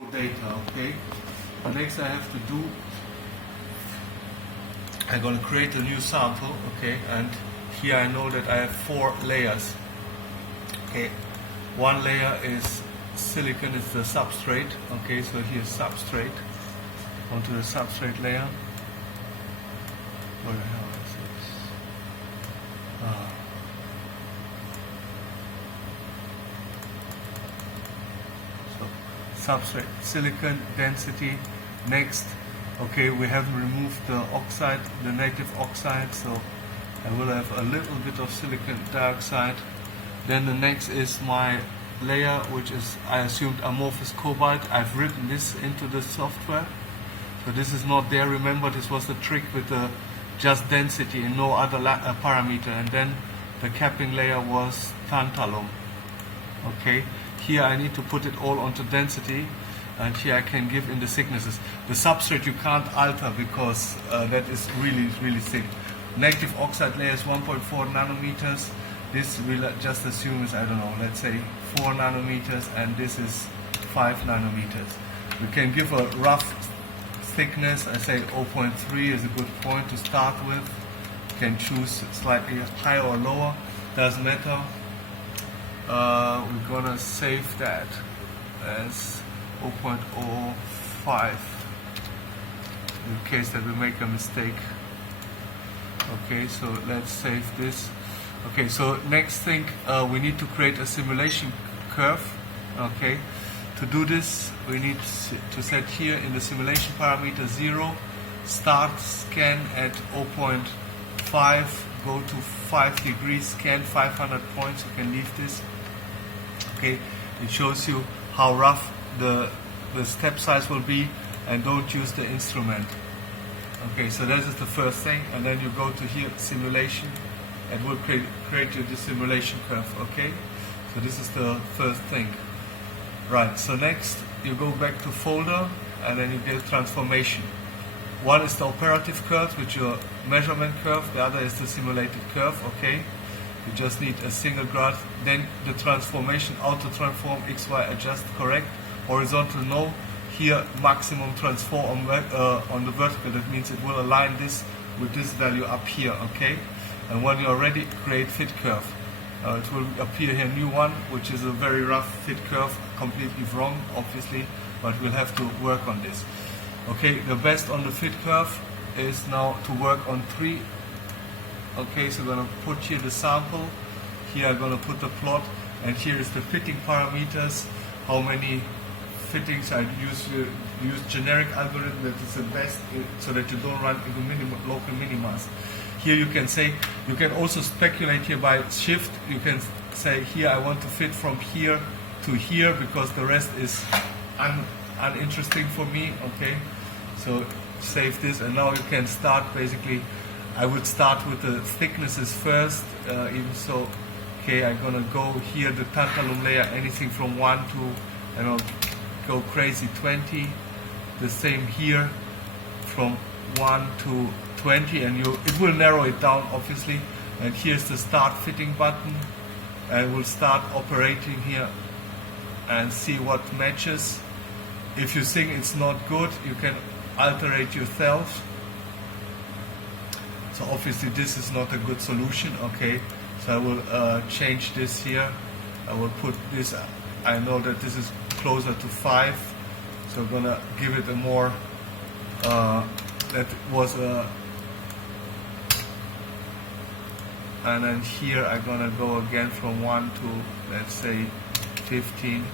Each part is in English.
data. Okay, the next I have to do, I'm going to create a new sample. Okay, and here I know that I have 4 layers. Okay, one layer is silicon, is the substrate. Okay, so here's substrate. Onto the substrate layer. Where the hell is this? So substrate, silicon density. Next, okay, we haven't removed the oxide, the native oxide, so I will have a little bit of silicon dioxide. Then the next is my layer, which is, I assumed, amorphous cobalt. I've written this into the software, so this is not there. Remember, this was the trick with the just density and no other parameter. And then the capping layer was tantalum. Okay, here I need to put it all onto density, and here I can give in the thicknesses. The substrate you can't alter because that is really thick. Negative oxide layer is 1.4 nanometers. This we'll just assume is, I don't know, let's say 4 nanometers, and this is 5 nanometers. We can give a rough thickness. I say 0.3 is a good point to start with. You can choose slightly higher or lower, doesn't matter. We're gonna save that as 0.05 in case that we make a mistake. Okay, so let's save this. Okay, so next thing, we need to create a simulation curve. Okay, to do this we need to set here in the simulation parameter 0, start scan at 0.5, go to 5 degrees, scan 500 points. You can leave this. Okay, it shows you how rough the step size will be, and don't use the instrument. Okay, so that is the first thing, and then you go to here, simulation, and will create you the simulation curve. Okay, so this is the first thing. Right, so next you go back to folder, and then you get transformation. One is the operative curve, which is your measurement curve. The other is the simulated curve. Okay, you just need a single graph. Then the transformation, auto transform, XY adjust, correct, horizontal no. Here maximum transform on the vertical. That means it will align this with this value up here. Okay, and when you are ready, create fit curve. It will appear here new one, which is a very rough fit curve, completely wrong obviously, but we'll have to work on this. Okay, the best on the fit curve is now to work on 3. Okay, so we're going to put here the sample, here I'm going to put the plot, and here is the fitting parameters, how many fittings. I use generic algorithm that is the best, so that you don't run into local minimas. Here you can say, you can also speculate here by shift. You can say here I want to fit from here to here because the rest is uninteresting for me. Okay, so save this, and now you can start. Basically, I would start with the thicknesses first. Even so, okay, I'm gonna go here the tantalum layer, anything from 1 to, I don't know, go crazy 20. The same here from 1 to 20, and it will narrow it down obviously. And here's the start fitting button, and we'll start operating here and see what matches. If you think it's not good, you can alter it yourself. So obviously this is not a good solution. Okay, so I will change this here. I will put this, I know that this is closer to 5, so I'm gonna give it a more that was a, and then here I'm gonna go again from 1 to, let's say, 15.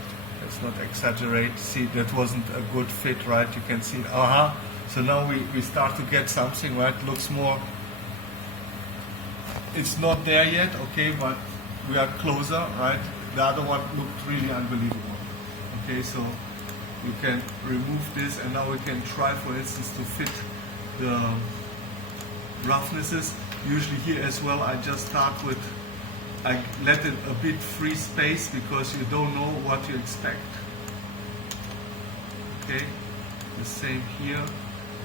Let's not exaggerate. See, that wasn't a good fit, right? You can see, so now we start to get something, right? Looks more, it's not there yet, okay, but we are closer, right? The other one looked really unbelievable. Okay, so you can remove this, and now we can try, for instance, to fit the roughnesses. Usually here as well, I just start with, I let it a bit free space because you don't know what you expect. Okay, the same here,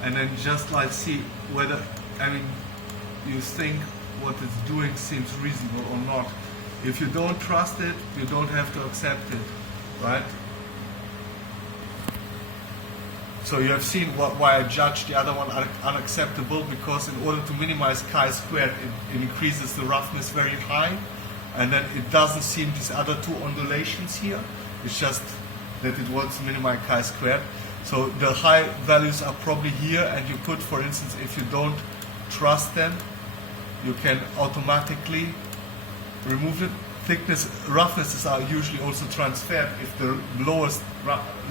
and then just like see whether, I mean, you think what it's doing seems reasonable or not. If you don't trust it, you don't have to accept it, right? So you have seen why I judged the other one unacceptable, because in order to minimize chi-squared, it increases the roughness very high, and then it doesn't seem these other two undulations here. It's just that it wants to minimize chi-squared. So the high values are probably here, and you could, for instance, if you don't trust them, you can automatically remove it. Thickness, roughnesses are usually also transferred. If the lowest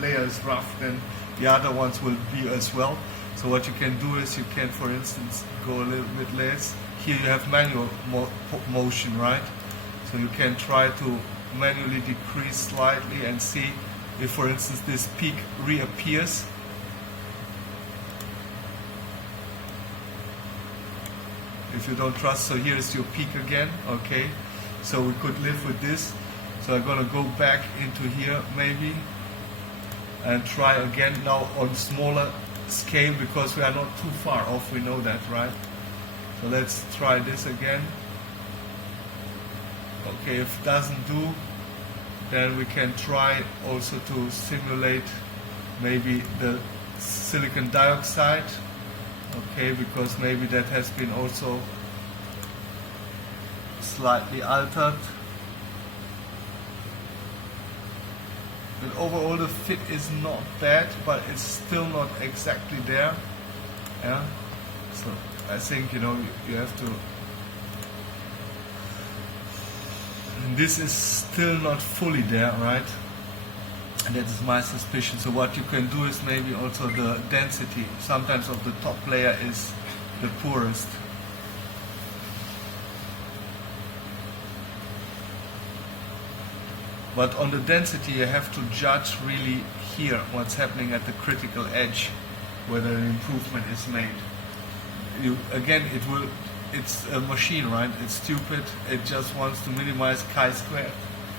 layer is rough, then the other ones will be as well. So what you can do is you can, for instance, go a little bit less. Here you have manual motion, right? So you can try to manually decrease slightly and see if, for instance, this peak reappears. If you don't trust, so here is your peak again, okay? So we could live with this. So I'm gonna go back into here maybe and try again now on smaller scale, because we are not too far off, we know that, right? So let's try this again. Okay, if it doesn't do, then we can try also to simulate maybe the silicon dioxide, okay, because maybe that has been also slightly altered. And overall the fit is not bad, but it's still not exactly there. Yeah. So I think, you know, you have to. And this is still not fully there, right? And that is my suspicion. So what you can do is maybe also the density. Sometimes of the top layer is the poorest. But on the density, you have to judge really here what's happening at the critical edge, whether an improvement is made. Again, it's a machine, right? It's stupid. It just wants to minimize chi-squared,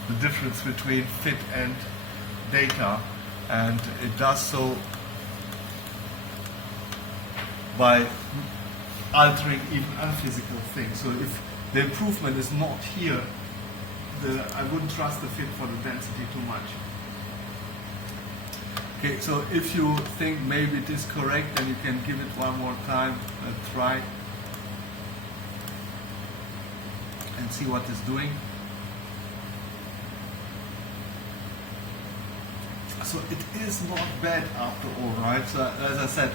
the difference between fit and data, and it does so by altering even unphysical things. So if the improvement is not here, I wouldn't trust the fit for the density too much. Okay, so if you think maybe it is correct, then you can give it one more time a try and see what it's doing. So it is not bad after all, right? So as I said,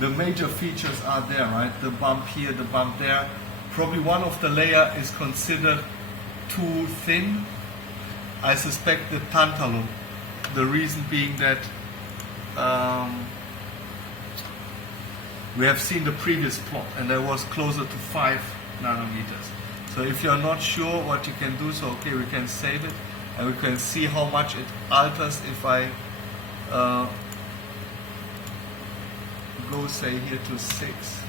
the major features are there, right? The bump here, the bump there. Probably one of the layer is considered too thin. I suspect the tantalum. The reason being that we have seen the previous plot, and that was closer to 5 nanometers. So if you're not sure what you can do, so okay, we can save it, and we can see how much it alters if I go, say, here to 6.